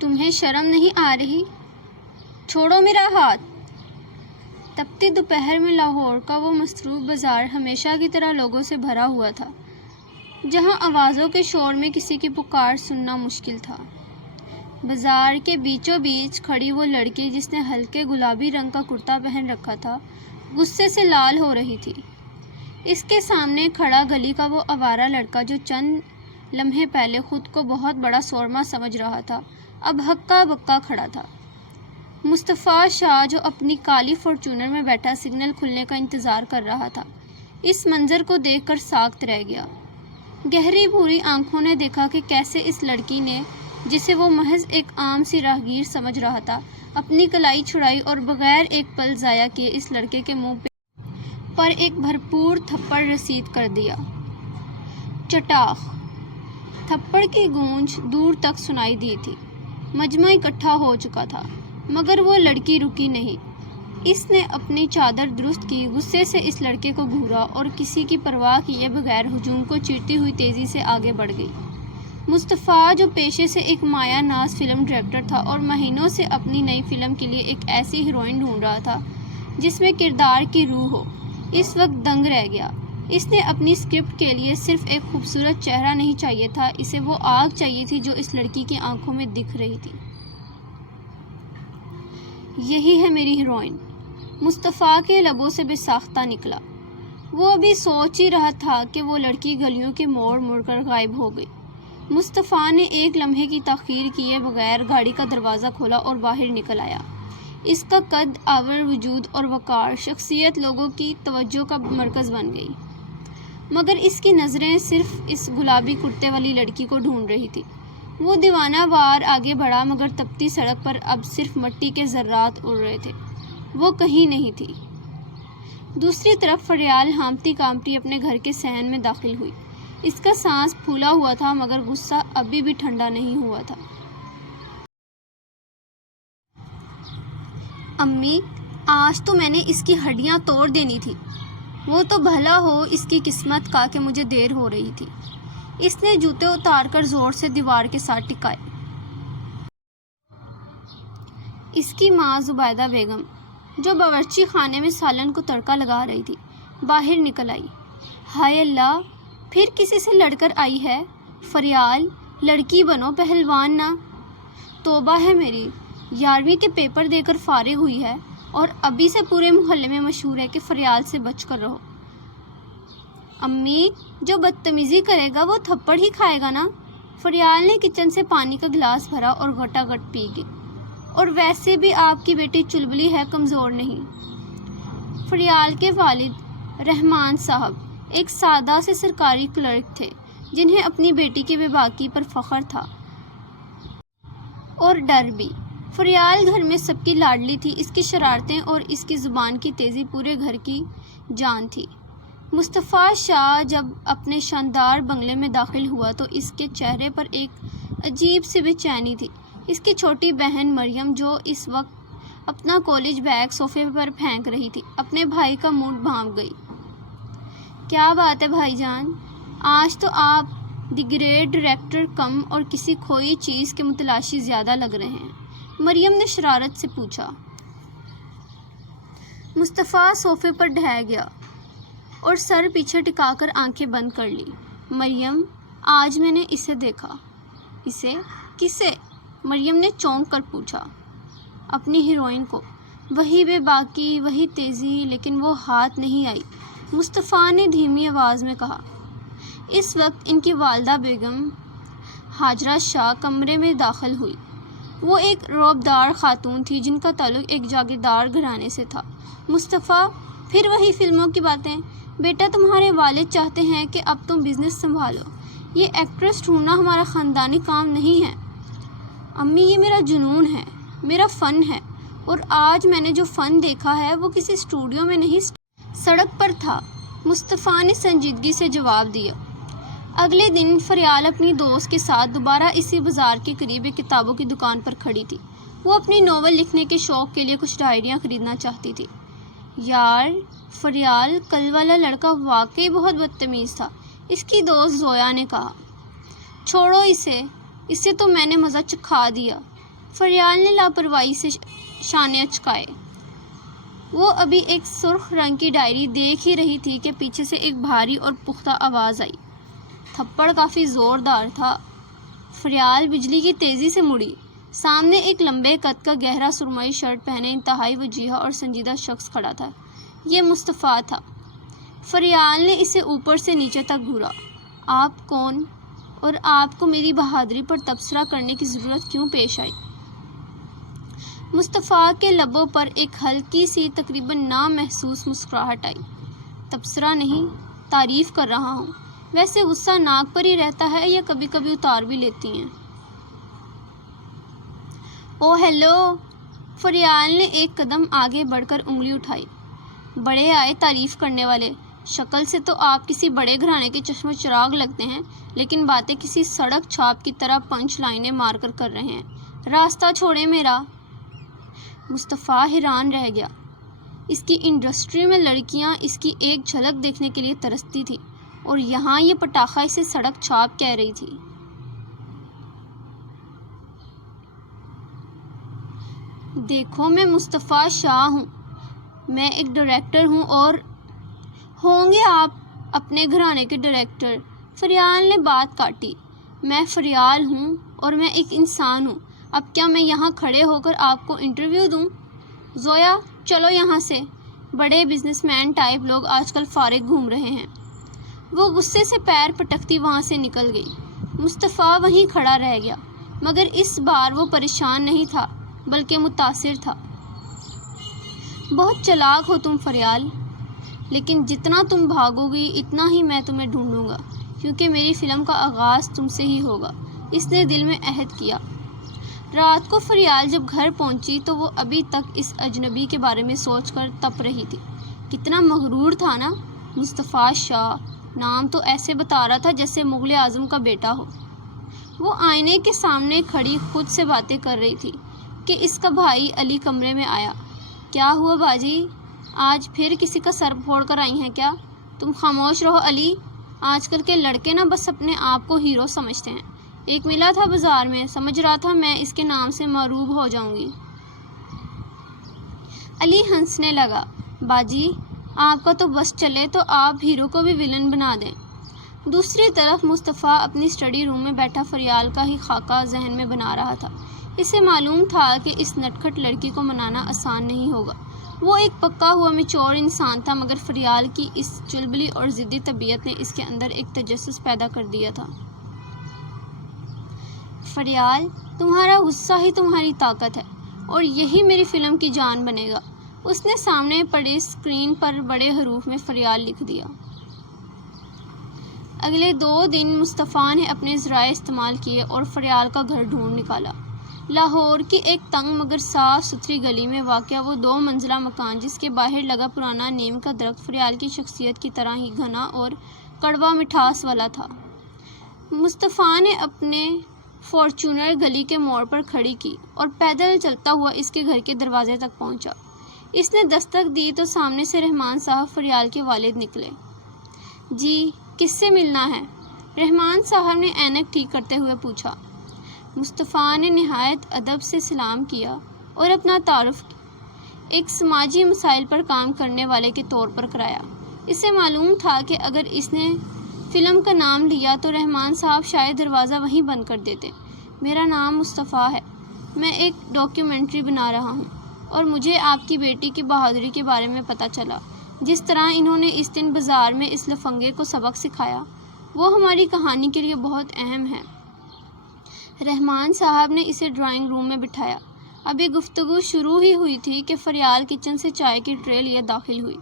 تمہیں شرم نہیں آ رہی؟ چھوڑو میرا ہاتھ۔ تپتی دوپہر میں لاہور کا وہ مصروف بازار ہمیشہ کی طرح لوگوں سے بھرا ہوا تھا، جہاں آوازوں کے شور میں کسی کی پکار سننا مشکل تھا۔ بازار کے بیچوں بیچ کھڑی وہ لڑکی جس نے ہلکے گلابی رنگ کا کرتا پہن رکھا تھا، غصے سے لال ہو رہی تھی۔ اس کے سامنے کھڑا گلی کا وہ آوارہ لڑکا جو چند لمحے پہلے خود کو بہت بڑا سورما سمجھ رہا تھا، اب ہکا بکا کھڑا تھا۔ مصطفیٰ شاہ جو اپنی کالی فارچونر میں بیٹھا سگنل کھلنے کا انتظار کر رہا تھا، اس منظر کو دیکھ کر ساکت رہ گیا۔ گہری بھوری آنکھوں نے دیکھا کہ کیسے اس لڑکی نے، جسے وہ محض ایک عام سی راہگیر سمجھ رہا تھا، اپنی کلائی چھڑائی اور بغیر ایک پل ضائع کیے اس لڑکے کے منہ پر ایک بھرپور تھپڑ رسید کر دیا۔ چٹاخ! تھپڑ کی گونج دور تک سنائی دی تھی۔ مجمع اکٹھا ہو چکا تھا، مگر وہ لڑکی رکی نہیں۔ اس نے اپنی چادر درست کی، غصے سے اس لڑکے کو گھورا اور کسی کی پرواہ کیے بغیر ہجوم کو چیرتی ہوئی تیزی سے آگے بڑھ گئی۔ مصطفیٰ جو پیشے سے ایک مایہ ناز فلم ڈائریکٹر تھا اور مہینوں سے اپنی نئی فلم کے لیے ایک ایسی ہیروئن ڈھونڈ رہا تھا جس میں کردار کی روح ہو، اس وقت دنگ رہ گیا۔ اس نے اپنی اسکرپٹ کے لیے صرف ایک خوبصورت چہرہ نہیں چاہیے تھا، اسے وہ آگ چاہیے تھی جو اس لڑکی کی آنکھوں میں دکھ رہی تھی۔ یہی ہے میری ہیروئن، مصطفیٰ کے لبوں سے بے ساختہ نکلا۔ وہ ابھی سوچ ہی رہا تھا کہ وہ لڑکی گلیوں کے موڑ مڑ کر غائب ہو گئی۔ مصطفیٰ نے ایک لمحے کی تاخیر کیے بغیر گاڑی کا دروازہ کھولا اور باہر نکل آیا۔ اس کا قد آور وجود اور وقار شخصیت لوگوں کی توجہ کا مرکز بن گئی، مگر اس کی نظریں صرف اس گلابی کرتے والی لڑکی کو ڈھونڈ رہی تھی۔ وہ دیوانہ وار آگے بڑھا، مگر تپتی سڑک پر اب صرف مٹی کے ذرات اڑ رہے تھے، وہ کہیں نہیں تھی۔ دوسری طرف فریال ہامتی کامتی اپنے گھر کے صحن میں داخل ہوئی۔ اس کا سانس پھولا ہوا تھا، مگر غصہ ابھی بھی ٹھنڈا نہیں ہوا تھا۔ امی، آج تو میں نے اس کی ہڈیاں توڑ دینی تھی۔ وہ تو بھلا ہو اس کی قسمت کا کہ مجھے دیر ہو رہی تھی۔ اس نے جوتے اتار کر زور سے دیوار کے ساتھ ٹکائے۔ اس کی ماں زبیدہ بیگم، جو باورچی خانے میں سالن کو تڑکا لگا رہی تھی، باہر نکل آئی۔ ہائے اللہ، پھر کسی سے لڑ کر آئی ہے؟ فریال، لڑکی بنو، پہلوان نہ۔ توبہ ہے میری، 11ویں کے پیپر دے کر فارغ ہوئی ہے اور ابھی سے پورے محلے میں مشہور ہے کہ فریال سے بچ کر رہو۔ امی، جو بدتمیزی کرے گا وہ تھپڑ ہی کھائے گا نا۔ فریال نے کچن سے پانی کا گلاس بھرا اور گھٹا گھٹ پی گئی۔ اور ویسے بھی آپ کی بیٹی چلبلی ہے، کمزور نہیں۔ فریال کے والد رحمان صاحب ایک سادہ سے سرکاری کلرک تھے، جنہیں اپنی بیٹی کی بے باکی پر فخر تھا اور ڈر بھی۔ فریال گھر میں سب کی لاڈلی تھی، اس کی شرارتیں اور اس کی زبان کی تیزی پورے گھر کی جان تھی۔ مصطفیٰ شاہ جب اپنے شاندار بنگلے میں داخل ہوا تو اس کے چہرے پر ایک عجیب سی بے چینی تھی۔ اس کی چھوٹی بہن مریم، جو اس وقت اپنا کالج بیگ صوفے پر پھینک رہی تھی، اپنے بھائی کا موڈ بھانپ گئی۔ کیا بات ہے بھائی جان، آج تو آپ دی گریٹ ڈائریکٹر کم اور کسی کھوئی چیز کے متلاشی زیادہ لگ رہے ہیں، مریم نے شرارت سے پوچھا۔ مصطفیٰ صوفے پر ڈھہ گیا اور سر پیچھے ٹکا کر آنکھیں بند کر لی۔ مریم، آج میں نے اسے دیکھا۔ اسے؟ کسے؟ مریم نے چونک کر پوچھا۔ اپنی ہیروئن کو۔ وہی بے باکی، وہی تیزی، لیکن وہ ہاتھ نہیں آئی، مصطفیٰ نے دھیمی آواز میں کہا۔ اس وقت ان کی والدہ بیگم ہاجرہ شاہ کمرے میں داخل ہوئی۔ وہ ایک رعبدار خاتون تھی جن کا تعلق ایک جاگیردار گھرانے سے تھا۔ مصطفیٰ، پھر وہی فلموں کی باتیں؟ بیٹا، تمہارے والد چاہتے ہیں کہ اب تم بزنس سنبھالو، یہ ایکٹریس ڈھونڈنا ہمارا خاندانی کام نہیں ہے۔ امی، یہ میرا جنون ہے، میرا فن ہے، اور آج میں نے جو فن دیکھا ہے وہ کسی اسٹوڈیو میں نہیں، سڑک پر تھا، مصطفیٰ نے سنجیدگی سے جواب دیا۔ اگلے دن فریال اپنی دوست کے ساتھ دوبارہ اسی بازار کے قریب ایک کتابوں کی دکان پر کھڑی تھی۔ وہ اپنی ناول لکھنے کے شوق کے لیے کچھ ڈائریاں خریدنا چاہتی تھی۔ یار فریال، کل والا لڑکا واقعی بہت بدتمیز تھا، اس کی دوست زویا نے کہا۔ چھوڑو اسے تو میں نے مزہ چکھا دیا، فریال نے لاپرواہی سے شانے اچکائے۔ وہ ابھی ایک سرخ رنگ کی ڈائری دیکھ ہی رہی تھی کہ پیچھے سے ایک بھاری اور پختہ آواز آئی۔ تھپڑ کافی زوردار تھا۔ فریال بجلی کی تیزی سے مڑی۔ سامنے ایک لمبے قد کا گہرا سرمئی شرٹ پہنے انتہائی وجیہہ اور سنجیدہ شخص کھڑا تھا۔ یہ مصطفیٰ تھا۔ فریال نے اسے اوپر سے نیچے تک گھورا۔ آپ کون؟ اور آپ کو میری بہادری پر تبصرہ کرنے کی ضرورت کیوں پیش آئی؟ مصطفیٰ کے لبوں پر ایک ہلکی سی تقریباً نامحسوس مسکراہٹ آئی۔ تبصرہ نہیں، تعریف کر رہا ہوں۔ ویسے غصہ ناک پر ہی رہتا ہے یا کبھی کبھی اتار بھی لیتی ہیں؟ او ہیلو! فریال نے ایک قدم آگے بڑھ کر انگلی اٹھائی۔ بڑے آئے تعریف کرنے والے۔ شکل سے تو آپ کسی بڑے گھرانے کے چشم و چراغ لگتے ہیں، لیکن باتیں کسی سڑک چھاپ کی طرح پنچ لائنیں مار کر رہے ہیں۔ راستہ چھوڑیں میرا۔ مصطفیٰ حیران رہ گیا۔ اس کی انڈسٹری میں لڑکیاں اس کی ایک جھلک دیکھنے کے لیے ترستی تھی، اور یہاں یہ پٹاخہ اسے سڑک چھاپ کہہ رہی تھی۔ دیکھو، میں مصطفیٰ شاہ ہوں۔ میں ایک ڈائریکٹر ہوں اور ہوں گے آپ اپنے گھرانے کے ڈائریکٹر۔ فریال نے بات کاٹی۔ میں فریال ہوں اور میں ایک انسان ہوں۔ اب کیا میں یہاں کھڑے ہو کر آپ کو انٹرویو دوں؟ زویا، چلو یہاں سے۔ بڑے بزنس مین ٹائپ لوگ آج کل فارغ گھوم رہے ہیں۔ وہ غصے سے پیر پٹکتی وہاں سے نکل گئی۔ مصطفیٰ وہیں کھڑا رہ گیا، مگر اس بار وہ پریشان نہیں تھا بلکہ متاثر تھا۔ بہت چلاک ہو تم فریال، لیکن جتنا تم بھاگو گی اتنا ہی میں تمہیں ڈھونڈوں گا، کیونکہ میری فلم کا آغاز تم سے ہی ہوگا، اس نے دل میں عہد کیا۔ رات کو فریال جب گھر پہنچی تو وہ ابھی تک اس اجنبی کے بارے میں سوچ کر تپ رہی تھی۔ کتنا مغرور تھا نا! مصطفیٰ شاہ نام تو ایسے بتا رہا تھا جیسے مغل اعظم کا بیٹا ہو۔ وہ آئینے کے سامنے کھڑی خود سے باتیں کر رہی تھی کہ اس کا بھائی علی کمرے میں آیا۔ کیا ہوا باجی؟ آج پھر کسی کا سر پھوڑ کر آئی ہیں کیا؟ تم خاموش رہو علی۔ آج کل کے لڑکے نا بس اپنے آپ کو ہیرو سمجھتے ہیں۔ ایک ملا تھا بازار میں، سمجھ رہا تھا میں اس کے نام سے معروف ہو جاؤں گی۔ علی ہنسنے لگا۔ باجی، آپ کا تو بس چلے تو آپ ہیرو کو بھی ولن بنا دیں۔ دوسری طرف مصطفیٰ اپنی اسٹڈی روم میں بیٹھا فریال کا ہی خاکہ ذہن میں بنا رہا تھا۔ اسے معلوم تھا کہ اس نٹکھٹ لڑکی کو منانا آسان نہیں ہوگا۔ وہ ایک پکا ہوا میچور انسان تھا، مگر فریال کی اس چلبلی اور ضدی طبیعت نے اس کے اندر ایک تجسس پیدا کر دیا تھا۔ فریال، تمہارا غصہ ہی تمہاری طاقت ہے، اور یہی میری فلم کی جان بنے گا۔ اس نے سامنے پڑی اسکرین پر بڑے حروف میں فریال لکھ دیا۔ اگلے 2 دن مصطفیٰ نے اپنے ذرائع استعمال کیے اور فریال کا گھر ڈھونڈ نکالا۔ لاہور کی ایک تنگ مگر صاف ستھری گلی میں واقع وہ 2 منزلہ مکان، جس کے باہر لگا پرانا نیم کا درخت فریال کی شخصیت کی طرح ہی گھنا اور کڑوا مٹھاس والا تھا۔ مصطفیٰ نے اپنے فارچونر گلی کے موڑ پر کھڑی کی اور پیدل چلتا ہوا اس کے گھر کے دروازے تک پہنچا۔ اس نے دستک دی تو سامنے سے رحمان صاحب فریال کے والد نکلے۔ جی، کس سے ملنا ہے؟ رحمان صاحب نے اینک ٹھیک کرتے ہوئے پوچھا۔ مصطفیٰ نے نہایت ادب سے سلام کیا اور اپنا تعارف ایک سماجی مسائل پر کام کرنے والے کے طور پر کرایا۔ اسے معلوم تھا کہ اگر اس نے فلم کا نام لیا تو رحمان صاحب شاید دروازہ وہیں بند کر دیتے۔ میرا نام مصطفیٰ ہے، میں ایک ڈاکیومنٹری بنا رہا ہوں، اور مجھے آپ کی بیٹی کی بہادری کے بارے میں پتہ چلا۔ جس طرح انہوں نے اس دن بازار میں اس لفنگے کو سبق سکھایا، وہ ہماری کہانی کے لیے بہت اہم ہے۔ رحمان صاحب نے اسے ڈرائنگ روم میں بٹھایا۔ ابھی گفتگو شروع ہی ہوئی تھی کہ فریال کچن سے چائے کی ٹرے لیے داخل ہوئی۔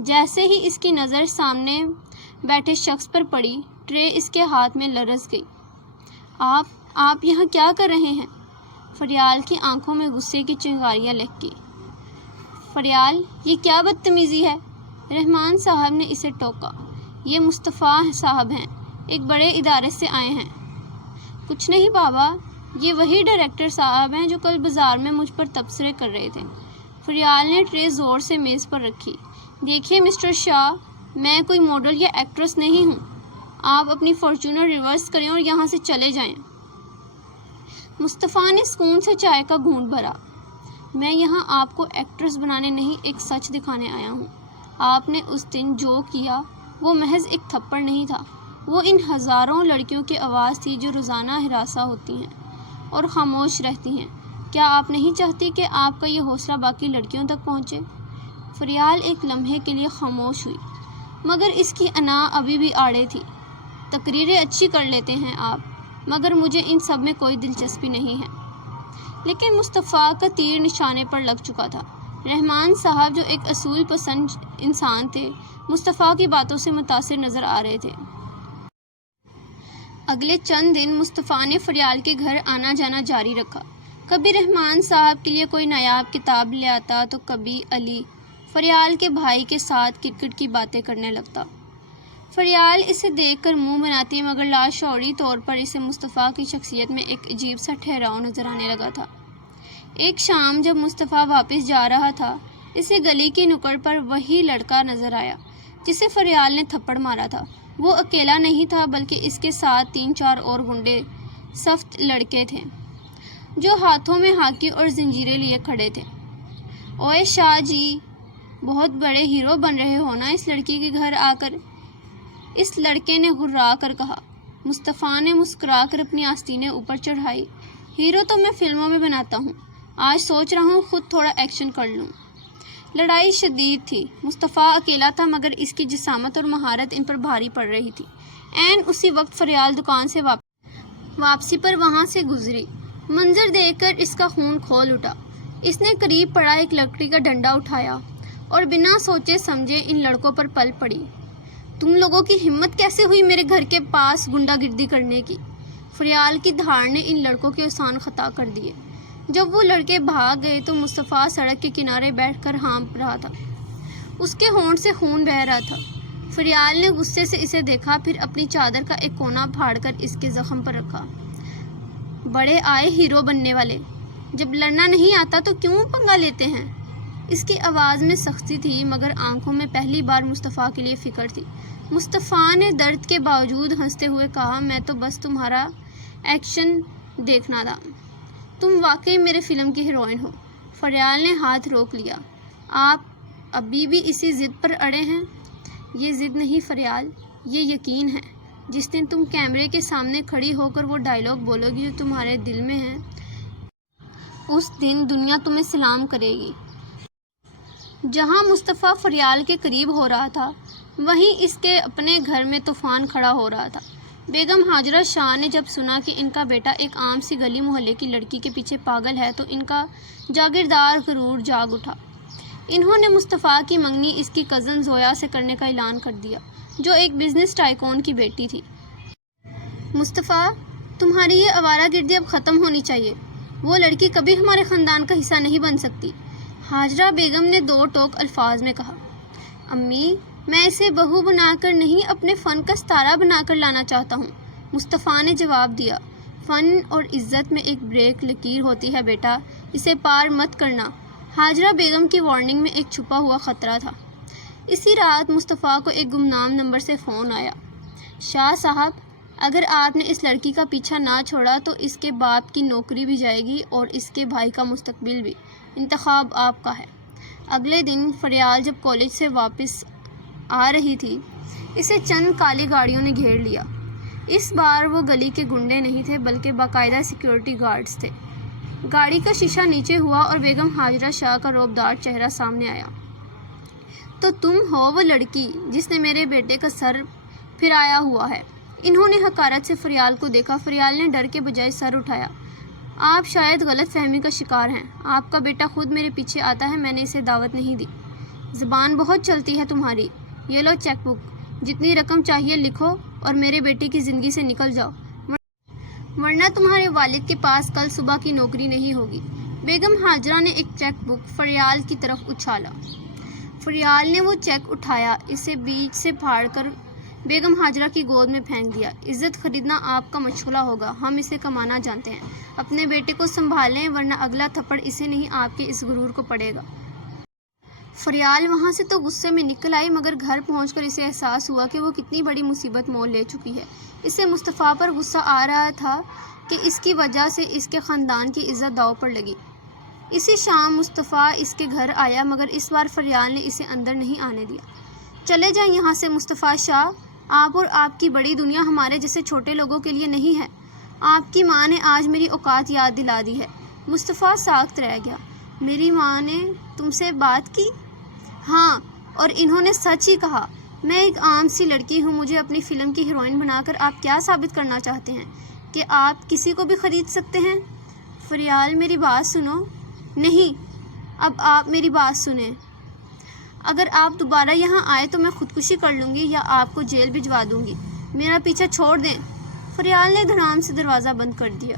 جیسے ہی اس کی نظر سامنے بیٹھے شخص پر پڑی، ٹرے اس کے ہاتھ میں لرز گئی۔ آپ یہاں کیا کر رہے ہیں؟ فریال کی آنکھوں میں غصے کی چنگاریاں لہکی۔ فریال، یہ کیا بدتمیزی ہے؟ رحمان صاحب نے اسے ٹوکا۔ یہ مصطفیٰ صاحب ہیں، ایک بڑے ادارے سے آئے ہیں۔ کچھ نہیں بابا، یہ وہی ڈائریکٹر صاحب ہیں جو کل بازار میں مجھ پر تبصرے کر رہے تھے۔ فریال نے ٹرے زور سے میز پر رکھی۔ دیکھیے مسٹر شاہ، میں کوئی ماڈل یا ایکٹریس نہیں ہوں۔ آپ اپنی فارچونر ریورس کریں اور یہاں سے چلے جائیں۔ مصطفیٰ نے سکون سے چائے کا گھونٹ بھرا۔ میں یہاں آپ کو ایکٹریس بنانے نہیں، ایک سچ دکھانے آیا ہوں۔ آپ نے اس دن جو کیا وہ محض ایک تھپڑ نہیں تھا، وہ ان ہزاروں لڑکیوں کی آواز تھی جو روزانہ ہراساں ہوتی ہیں اور خاموش رہتی ہیں۔ کیا آپ نہیں چاہتی کہ آپ کا یہ حوصلہ باقی لڑکیوں تک پہنچے؟ فریال ایک لمحے کے لیے خاموش ہوئی، مگر اس کی انا ابھی بھی آڑے تھی۔ تقریریں اچھی کر لیتے ہیں آپ، مگر مجھے ان سب میں کوئی دلچسپی نہیں ہے۔ لیکن مصطفیٰ کا تیر نشانے پر لگ چکا تھا۔ رحمان صاحب جو ایک اصول پسند انسان تھے، مصطفیٰ کی باتوں سے متاثر نظر آ رہے تھے۔ اگلے چند دن مصطفیٰ نے فریال کے گھر آنا جانا جاری رکھا۔ کبھی رحمان صاحب کے لیے کوئی نایاب کتاب لے آتا تو کبھی علی، فریال کے بھائی کے ساتھ کرکٹ کی باتیں کرنے لگتا۔ فریال اسے دیکھ کر منہ بناتی مگر لاشعوری طور پر اسے مصطفیٰ کی شخصیت میں ایک عجیب سا ٹھہراؤ نظر آنے لگا تھا۔ ایک شام جب مصطفیٰ واپس جا رہا تھا، اسے گلی کی نکڑ پر وہی لڑکا نظر آیا جسے فریال نے تھپڑ مارا تھا۔ وہ اکیلا نہیں تھا بلکہ اس کے ساتھ 3-4 اور گنڈے سخت لڑکے تھے جو ہاتھوں میں ہاکی اور زنجیریں لیے کھڑے تھے۔ اوئے شاہ جی، بہت بڑے ہیرو بن رہے ہو نا اس لڑکی کے گھر آ کر، اس لڑکے نے غرا کر کہا۔ مصطفیٰ نے مسکرا کر اپنی آستینیں اوپر چڑھائی۔ ہیرو تو میں فلموں میں بناتا ہوں، آج سوچ رہا ہوں خود تھوڑا ایکشن کر لوں۔ لڑائی شدید تھی۔ مصطفیٰ اکیلا تھا مگر اس کی جسامت اور مہارت ان پر بھاری پڑ رہی تھی۔ عین اسی وقت فریال دکان سے واپسی پر وہاں سے گزری۔ منظر دیکھ کر اس کا خون کھول اٹھا۔ اس نے قریب پڑا ایک لکڑی کا ڈنڈا اٹھایا اور بنا سوچے سمجھے ان لڑکوں پر پل پڑی۔ تم لوگوں کی ہمت کیسے ہوئی میرے گھر کے پاس گنڈا گردی کرنے کی؟ فریال کی دھاڑ نے ان لڑکوں کے آسان خطا کر دیے۔ جب وہ لڑکے بھاگ گئے تو مصطفیٰ سڑک کے کنارے بیٹھ کر ہانپ رہا تھا۔ اس کے ہونٹ سے خون بہہ رہا تھا۔ فریال نے غصے سے اسے دیکھا، پھر اپنی چادر کا ایک کونا پھاڑ کر اس کے زخم پر رکھا۔ بڑے آئے ہیرو بننے والے، جب لڑنا نہیں آتا تو کیوں پنگا لیتے ہیں؟ اس کی آواز میں سختی تھی مگر آنکھوں میں پہلی بار مصطفیٰ کے لیے فکر تھی۔ مصطفیٰ نے درد کے باوجود ہنستے ہوئے کہا، میں تو بس تمہارا ایکشن دیکھنا تھا، تم واقعی میرے فلم کی ہیروئن ہو۔ فریال نے ہاتھ روک لیا۔ آپ ابھی بھی اسی ضد پر اڑے ہیں؟ یہ ضد نہیں فریال، یہ یقین ہے۔ جس دن تم کیمرے کے سامنے کھڑی ہو کر وہ ڈائیلاگ بولو گی جو تمہارے دل میں ہے، اس دن دنیا تمہیں سلام کرے گی۔ جہاں مصطفیٰ فریال کے قریب ہو رہا تھا، وہیں اس کے اپنے گھر میں طوفان کھڑا ہو رہا تھا۔ بیگم ہاجرہ شاہ نے جب سنا کہ ان کا بیٹا ایک عام سی گلی محلے کی لڑکی کے پیچھے پاگل ہے تو ان کا جاگیردار غرور جاگ اٹھا۔ انہوں نے مصطفیٰ کی منگنی اس کی کزن زویا سے کرنے کا اعلان کر دیا، جو ایک بزنس ٹائکون کی بیٹی تھی۔ مصطفیٰ، تمہاری یہ آوارہ گردی اب ختم ہونی چاہیے، وہ لڑکی کبھی ہمارے خاندان کا حصہ نہیں بن سکتی، ہاجرہ بیگم نے دو ٹوک الفاظ میں کہا۔ امی، میں اسے بہو بنا کر نہیں اپنے فن کا ستارہ بنا کر لانا چاہتا ہوں، مصطفیٰ نے جواب دیا۔ فن اور عزت میں ایک بریک لکیر ہوتی ہے بیٹا، اسے پار مت کرنا۔ ہاجرہ بیگم کی وارننگ میں ایک چھپا ہوا خطرہ تھا۔ اسی رات مصطفیٰ کو ایک گمنام نمبر سے فون آیا۔ شاہ صاحب، اگر آپ نے اس لڑکی کا پیچھا نہ چھوڑا تو اس کے باپ کی نوکری بھی جائے گی اور اس کے بھائی کا مستقبل بھی، انتخاب آپ کا ہے۔ اگلے دن فریال جب کالج سے واپس آ رہی تھی، اسے چند کالی گاڑیوں نے گھیر لیا۔ اس بار وہ گلی کے گنڈے نہیں تھے بلکہ باقاعدہ سیکیورٹی گارڈز تھے۔ گاڑی کا شیشہ نیچے ہوا اور بیگم ہاجرہ شاہ کا رعبدار چہرہ سامنے آیا۔ تو تم ہو وہ لڑکی جس نے میرے بیٹے کا سر پھرایا ہوا ہے۔ انہوں نے حقارت سے فریال کو دیکھا۔ فریال نے ڈر کے بجائے سر اٹھایا۔ آپ شاید غلط فہمی کا شکار ہیں، آپ کا بیٹا خود میرے پیچھے آتا ہے، میں نے اسے دعوت نہیں دی۔ زبان بہت چلتی ہے تمہاری۔ یہ لو چیک بک، جتنی رقم چاہیے لکھو اور میرے بیٹے کی زندگی سے نکل جاؤ، ورنہ تمہارے والد کے پاس کل صبح کی نوکری نہیں ہوگی۔ بیگم ہاجرہ نے ایک چیک بک فریال کی طرف اچھالا۔ فریال نے وہ چیک اٹھایا، اسے بیچ سے پھاڑ کر بیگم ہاجرہ کی گود میں پھینک دیا۔ عزت خریدنا آپ کا مشغلہ ہوگا، ہم اسے کمانا جانتے ہیں۔ اپنے بیٹے کو سنبھالیں ورنہ اگلا تھپڑ اسے نہیں آپ کے اس غرور کو پڑے گا۔ فریال وہاں سے تو غصے میں نکل آئی، مگر گھر پہنچ کر اسے احساس ہوا کہ وہ کتنی بڑی مصیبت مول لے چکی ہے۔ اسے مصطفیٰ پر غصہ آ رہا تھا کہ اس کی وجہ سے اس کے خاندان کی عزت داؤ پر لگی۔ اسی شام مصطفیٰ اس کے گھر آیا، مگر اس بار فریال نے اسے اندر نہیں آنے دیا۔ چلے جائیں یہاں سے مصطفیٰ شاہ، آپ اور آپ کی بڑی دنیا ہمارے جیسے چھوٹے لوگوں کے لیے نہیں ہے۔ آپ کی ماں نے آج میری اوقات یاد دلا دی ہے۔ مصطفیٰ ساکت رہ گیا۔ میری ماں نے تم سے بات کی؟ ہاں، اور انہوں نے سچ ہی کہا۔ میں ایک عام سی لڑکی ہوں، مجھے اپنی فلم کی ہیروئن بنا کر آپ کیا ثابت کرنا چاہتے ہیں کہ آپ کسی کو بھی خرید سکتے ہیں؟ فریال میری بات سنو۔ نہیں، اب آپ میری بات سنیں۔ اگر آپ دوبارہ یہاں آئے تو میں خودکشی کر لوں گی یا آپ کو جیل بھجوا دوں گی۔ میرا پیچھا چھوڑ دیں۔ فریال نے دھڑام سے دروازہ بند کر دیا۔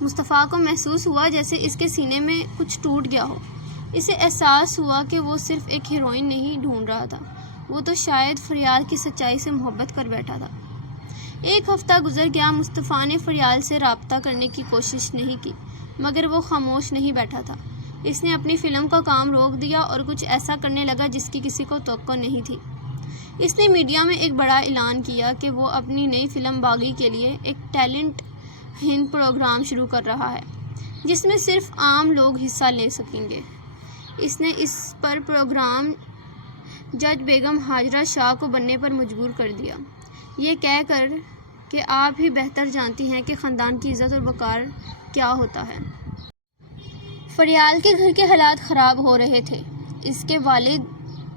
مصطفیٰ کو محسوس ہوا جیسے اس کے سینے میں کچھ ٹوٹ گیا ہو۔ اسے احساس ہوا کہ وہ صرف ایک ہیروئن نہیں ڈھونڈ رہا تھا، وہ تو شاید فریال کی سچائی سے محبت کر بیٹھا تھا۔ ایک ہفتہ گزر گیا، مصطفیٰ نے فریال سے رابطہ کرنے کی کوشش نہیں کی، مگر وہ خاموش نہیں بیٹھا تھا۔ اس نے اپنی فلم کا کام روک دیا اور کچھ ایسا کرنے لگا جس کی کسی کو توقع نہیں تھی۔ اس نے میڈیا میں ایک بڑا اعلان کیا کہ وہ اپنی نئی فلم باغی کے لیے ایک ٹیلنٹ ہند پروگرام شروع کر رہا ہے، جس میں صرف عام لوگ حصہ لے سکیں گے۔ اس نے اس پر پروگرام جج بیگم ہاجرہ شاہ کو بننے پر مجبور کر دیا، یہ کہہ کر کہ آپ ہی بہتر جانتی ہیں کہ خاندان کی عزت اور وقار کیا ہوتا ہے۔ فریال کے گھر کے حالات خراب ہو رہے تھے۔ اس کے والد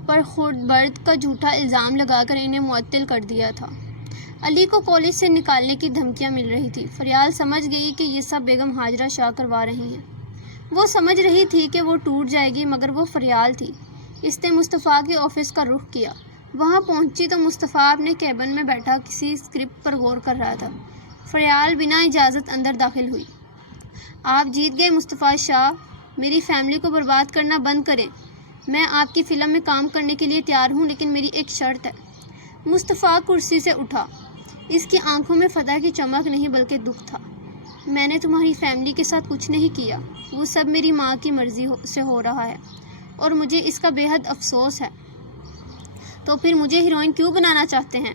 پر خورد برد کا جھوٹا الزام لگا کر انہیں معطل کر دیا تھا۔ علی کو کالج سے نکالنے کی دھمکیاں مل رہی تھی۔ فریال سمجھ گئی کہ یہ سب بیگم ہاجرہ شاہ کروا رہی ہیں۔ وہ سمجھ رہی تھی کہ وہ ٹوٹ جائے گی، مگر وہ فریال تھی۔ اس نے مصطفیٰ کے آفس کا رخ کیا۔ وہاں پہنچی تو مصطفیٰ اپنے کیبن میں بیٹھا کسی اسکرپٹ پر غور کر رہا تھا۔ فریال بنا اجازت اندر داخل ہوئی۔ آپ جیت گئے مصطفیٰ شاہ، میری فیملی کو برباد کرنا بند کریں۔ میں آپ کی فلم میں کام کرنے کے لیے تیار ہوں، لیکن میری ایک شرط ہے۔ مصطفیٰ کرسی سے اٹھا۔ اس کی آنکھوں میں فتح کی چمک نہیں بلکہ دکھ تھا۔ میں نے تمہاری فیملی کے ساتھ کچھ نہیں کیا، وہ سب میری ماں کی مرضی سے ہو رہا ہے اور مجھے اس کا بے حد افسوس ہے۔ تو پھر مجھے ہیروئن کیوں بنانا چاہتے ہیں؟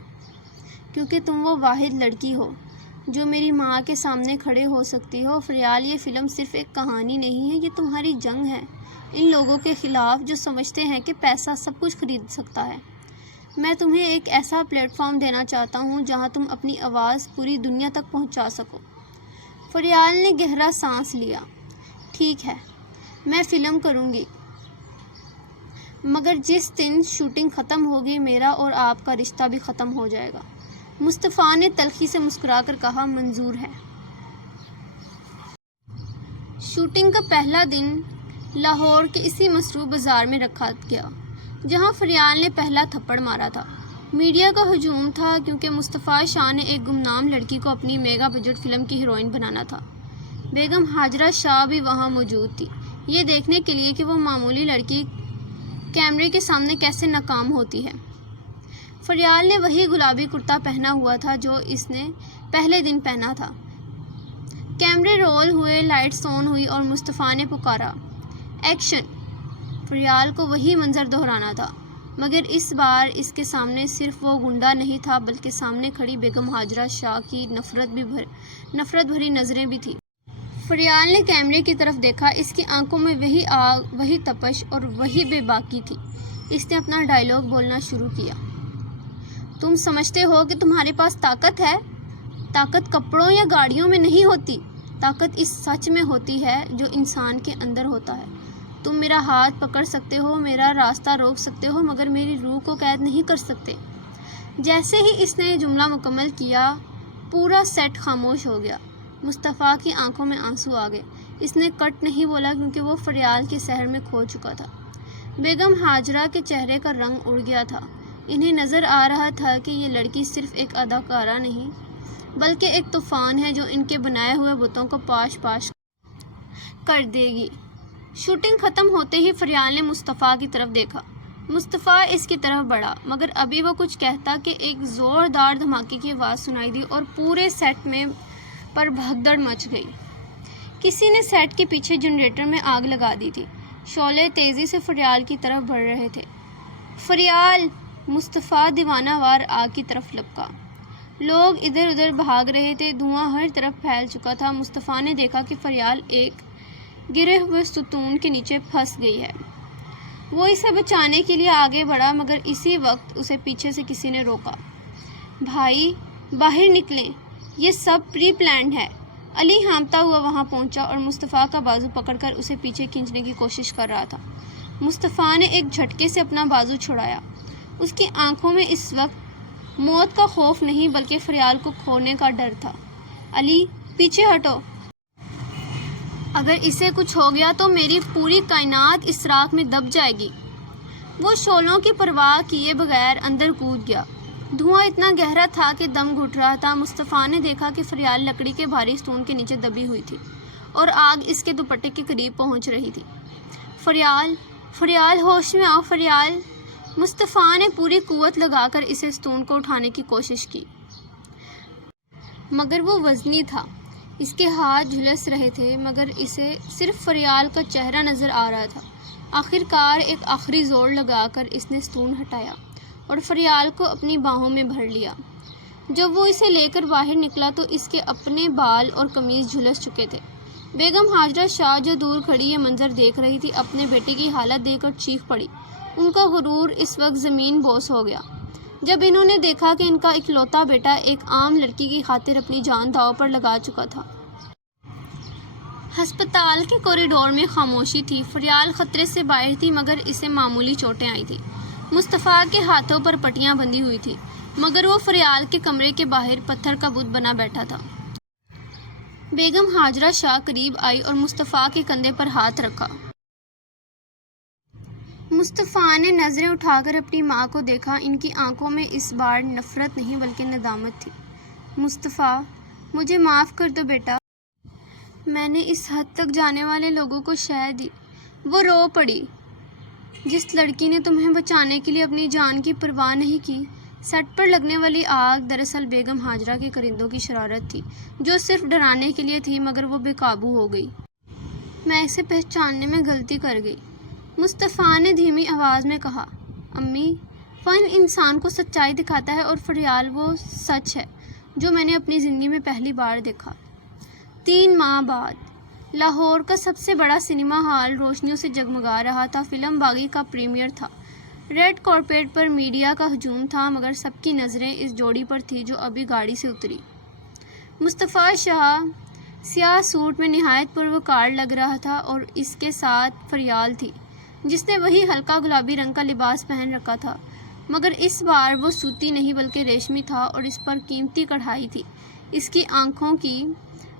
کیونکہ تم وہ واحد لڑکی ہو جو میری ماں کے سامنے کھڑے ہو سکتی ہو۔ فریال، یہ فلم صرف ایک کہانی نہیں ہے، یہ تمہاری جنگ ہے ان لوگوں کے خلاف جو سمجھتے ہیں کہ پیسہ سب کچھ خرید سکتا ہے۔ میں تمہیں ایک ایسا پلیٹ فارم دینا چاہتا ہوں جہاں تم اپنی آواز پوری دنیا تک پہنچا سکو۔ فریال نے گہرا سانس لیا۔ ٹھیک ہے، میں فلم کروں گی، مگر جس دن شوٹنگ ختم ہوگی میرا اور آپ کا رشتہ بھی ختم ہو جائے گا۔ مصطفیٰ نے تلخی سے مسکرا کر کہا، منظور ہے۔ شوٹنگ کا پہلا دن لاہور کے اسی مصروف بازار میں رکھا گیا جہاں فریال نے پہلا تھپڑ مارا تھا۔ میڈیا کا ہجوم تھا کیونکہ مصطفیٰ شاہ نے ایک گمنام لڑکی کو اپنی میگا بجٹ فلم کی ہیروئن بنانا تھا۔ بیگم ہاجرہ شاہ بھی وہاں موجود تھی، یہ دیکھنے کے لیے کہ وہ معمولی لڑکی کیمرے کے سامنے کیسے ناکام ہوتی ہے۔ فریال نے وہی گلابی کرتا پہنا ہوا تھا جو اس نے پہلے دن پہنا تھا۔ کیمرے رول ہوئے، لائٹس آن ہوئی اور مصطفیٰ نے پکارا، ایکشن۔ فریال کو وہی منظر دہرانا تھا، مگر اس بار اس کے سامنے صرف وہ گنڈا نہیں تھا بلکہ سامنے کھڑی بیگم ہاجرہ شاہ کی نفرت بھری نظریں بھی تھیں۔ فریال نے کیمرے کی طرف دیکھا، اس کی آنکھوں میں وہی آگ، وہی تپش اور وہی بے باکی تھی۔ اس نے اپنا ڈائیلاگ بولنا شروع کیا، تم سمجھتے ہو کہ تمہارے پاس طاقت ہے؟ طاقت کپڑوں یا گاڑیوں میں نہیں ہوتی، طاقت اس سچ میں ہوتی ہے جو انسان کے اندر ہوتا ہے۔ تم میرا ہاتھ پکڑ سکتے ہو، میرا راستہ روک سکتے ہو، مگر میری روح کو قید نہیں کر سکتے۔ جیسے ہی اس نے یہ جملہ مکمل کیا، پورا سیٹ خاموش ہو گیا۔ مصطفیٰ کی آنکھوں میں آنسو آ گئے۔ اس نے کٹ نہیں بولا کیونکہ وہ فریال کے سحر میں کھو چکا تھا۔ بیگم ہاجرہ کے چہرے کا رنگ اڑ گیا تھا۔ انہیں نظر آ رہا تھا کہ یہ لڑکی صرف ایک اداکارہ نہیں بلکہ ایک طوفان ہے جو ان کے بنائے ہوئے بتوں کو پاش پاش کر دے گی۔ شوٹنگ ختم ہوتے ہی فریال نے مصطفیٰ کی طرف دیکھا۔ مصطفیٰ اس کی طرف بڑھا، مگر ابھی وہ کچھ کہتا کہ ایک زوردار دھماکے کی آواز سنائی دی اور پورے سیٹ میں پر بھگدڑ مچ گئی۔ کسی نے سیٹ کے پیچھے جنریٹر میں آگ لگا دی تھی۔ شعلے تیزی سے فریال کی طرف بڑھ رہے تھے۔ فریال! مصطفیٰ دیوانہ وار آگ کی طرف لپکا۔ لوگ ادھر ادھر بھاگ رہے تھے، دھواں ہر طرف پھیل چکا تھا۔ مصطفیٰ نے دیکھا کہ فریال ایک گرے ہوئے ستون کے نیچے پھنس گئی ہے۔ وہ اسے بچانے کے لیے آگے بڑھا، مگر اسی وقت اسے پیچھے سے کسی نے روکا۔ بھائی، باہر نکلیں، یہ سب پری پلانڈ ہے۔ علی ہانپتا ہوا وہاں پہنچا اور مصطفیٰ کا بازو پکڑ کر اسے پیچھے کھینچنے کی کوشش کر رہا تھا۔ مصطفیٰ نے ایک جھٹکے سے اپنا بازو چھڑایا۔ اس کی آنکھوں میں اس وقت موت کا خوف نہیں بلکہ فریال کو کھونے کا ڈر تھا۔ علی، پیچھے ہٹو۔ اگر اسے کچھ ہو گیا تو میری پوری کائنات اس راکھ میں دب جائے گی۔ وہ شعلوں کی پرواہ کیے بغیر اندر کود گیا۔ دھواں اتنا گہرا تھا کہ دم گھٹ رہا تھا۔ مصطفیٰ نے دیکھا کہ فریال لکڑی کے بھاری ستون کے نیچے دبی ہوئی تھی اور آگ اس کے دوپٹے کے قریب پہنچ رہی تھی۔ فریال! فریال، ہوش میں آؤ فریال! مصطفیٰ نے پوری قوت لگا کر اسے ستون کو اٹھانے کی کوشش کی، مگر وہ وزنی تھا۔ اس کے ہاتھ جھلس رہے تھے، مگر اسے صرف فریال کا چہرہ نظر آ رہا تھا۔ آخر کار ایک آخری زور لگا کر اس نے ستون ہٹایا اور فریال کو اپنی باہوں میں بھر لیا۔ جب وہ اسے لے کر باہر نکلا تو اس کے اپنے بال اور قمیض جھلس چکے تھے۔ بیگم ہاجرہ شاہ جو دور کھڑی یہ منظر دیکھ رہی تھی، اپنے بیٹے کی حالت دیکھ کر چیخ پڑی۔ ان کا غرور اس وقت زمین بوس ہو گیا جب انہوں نے دیکھا کہ ان کا اکلوتا بیٹا ایک عام لڑکی کی خاطر اپنی جان داؤ پر لگا چکا تھا۔ ہسپتال کے کوریڈور میں خاموشی تھی۔ فریال خطرے سے باہر تھی، مگر اسے معمولی چوٹیں آئی تھیں۔ مصطفیٰ کے ہاتھوں پر پٹیاں بندھی ہوئی تھیں، مگر وہ فریال کے کمرے کے باہر پتھر کا بت بنا بیٹھا تھا۔ بیگم ہاجرہ شاہ قریب آئی اور مصطفیٰ کے کندھے پر ہاتھ رکھا۔ مصطفیٰ نے نظریں اٹھا کر اپنی ماں کو دیکھا۔ ان کی آنکھوں میں اس بار نفرت نہیں بلکہ ندامت تھی۔ مصطفیٰ، مجھے معاف کر دو بیٹا، میں نے اس حد تک جانے والے لوگوں کو شے دی۔ وہ رو پڑی۔ جس لڑکی نے تمہیں بچانے کے لیے اپنی جان کی پرواہ نہیں کی۔ سٹ پر لگنے والی آگ دراصل بیگم ہاجرہ کے کرندوں کی شرارت تھی، جو صرف ڈرانے کے لیے تھی، مگر وہ بے قابو ہو گئی۔ میں اسے پہچاننے میں غلطی کر گئی، مصطفیٰ نے دھیمی آواز میں کہا۔ امی، فن انسان کو سچائی دکھاتا ہے اور فریال وہ سچ ہے جو میں نے اپنی زندگی میں پہلی بار دیکھا۔ 3 ماہ بعد لاہور کا سب سے بڑا سنیما ہال روشنیوں سے جگمگا رہا تھا۔ فلم باغی کا پریمیئر تھا۔ ریڈ کارپیٹ پر میڈیا کا ہجوم تھا، مگر سب کی نظریں اس جوڑی پر تھی جو ابھی گاڑی سے اتری۔ مصطفیٰ شاہ سیاہ سوٹ میں نہایت پروقار لگ رہا تھا اور اس کے ساتھ فریال تھی، جس نے وہی ہلکا گلابی رنگ کا لباس پہن رکھا تھا، مگر اس بار وہ سوتی نہیں بلکہ ریشمی تھا اور اس پر قیمتی کڑھائی تھی۔ اس کی آنکھوں کی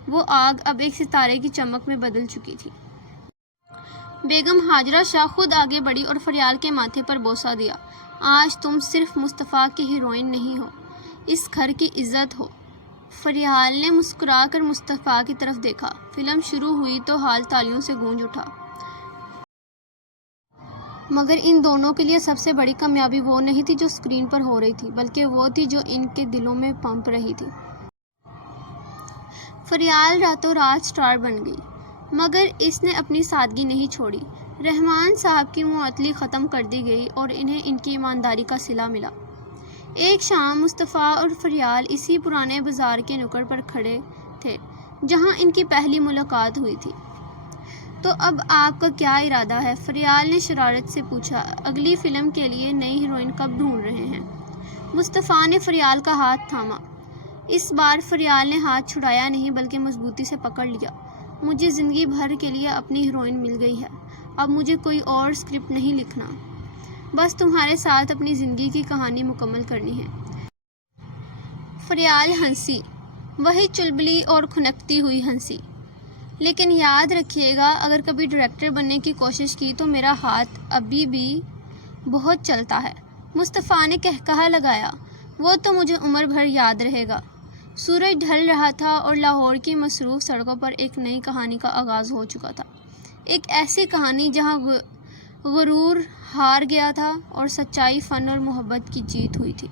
وہ آگ اب ایک ستارے کی چمک میں بدل چکی تھی۔ بیگم ہاجرہ شاہ خود آگے بڑھی اور فریال کے ماتھے پر بوسہ دیا۔ آج تم صرف مصطفیٰ کی ہیروئن نہیں ہو، اس گھر کی عزت ہو۔ فریال نے مسکرا کر مصطفیٰ کی طرف دیکھا۔ فلم شروع ہوئی تو ہال تالیوں سے گونج اٹھا، مگر ان دونوں کے لیے سب سے بڑی کامیابی وہ نہیں تھی جو اسکرین پر ہو رہی تھی، بلکہ وہ تھی جو ان کے دلوں میں پنپ رہی تھی۔ فریال راتوں رات سٹار بن گئی، مگر اس نے اپنی سادگی نہیں چھوڑی۔ رحمان صاحب کی معطلی ختم کر دی گئی اور انہیں ان کی ایمانداری کا صلہ ملا۔ ایک شام مصطفیٰ اور فریال اسی پرانے بازار کے نکڑ پر کھڑے تھے جہاں ان کی پہلی ملاقات ہوئی تھی۔ تو اب آپ کا کیا ارادہ ہے؟ فریال نے شرارت سے پوچھا۔ اگلی فلم کے لیے نئی ہیروئن کب ڈھونڈ رہے ہیں؟ مصطفیٰ نے فریال کا ہاتھ تھاما۔ اس بار فریال نے ہاتھ چھڑایا نہیں بلکہ مضبوطی سے پکڑ لیا۔ مجھے زندگی بھر کے لیے اپنی ہیروئن مل گئی ہے، اب مجھے کوئی اور اسکرپٹ نہیں لکھنا، بس تمہارے ساتھ اپنی زندگی کی کہانی مکمل کرنی ہے۔ فریال ہنسی، وہی چلبلی اور کھنکتی ہوئی ہنسی۔ لیکن یاد رکھیے گا، اگر کبھی ڈائریکٹر بننے کی کوشش کی تو میرا ہاتھ ابھی بھی بہت چلتا ہے۔ مصطفیٰ نے قہقہہ لگایا۔ وہ تو مجھے عمر بھر یاد رہے گا۔ سورج ڈھل رہا تھا اور لاہور کی مصروف سڑکوں پر ایک نئی کہانی کا آغاز ہو چکا تھا، ایک ایسی کہانی جہاں غرور ہار گیا تھا اور سچائی، فن اور محبت کی جیت ہوئی تھی۔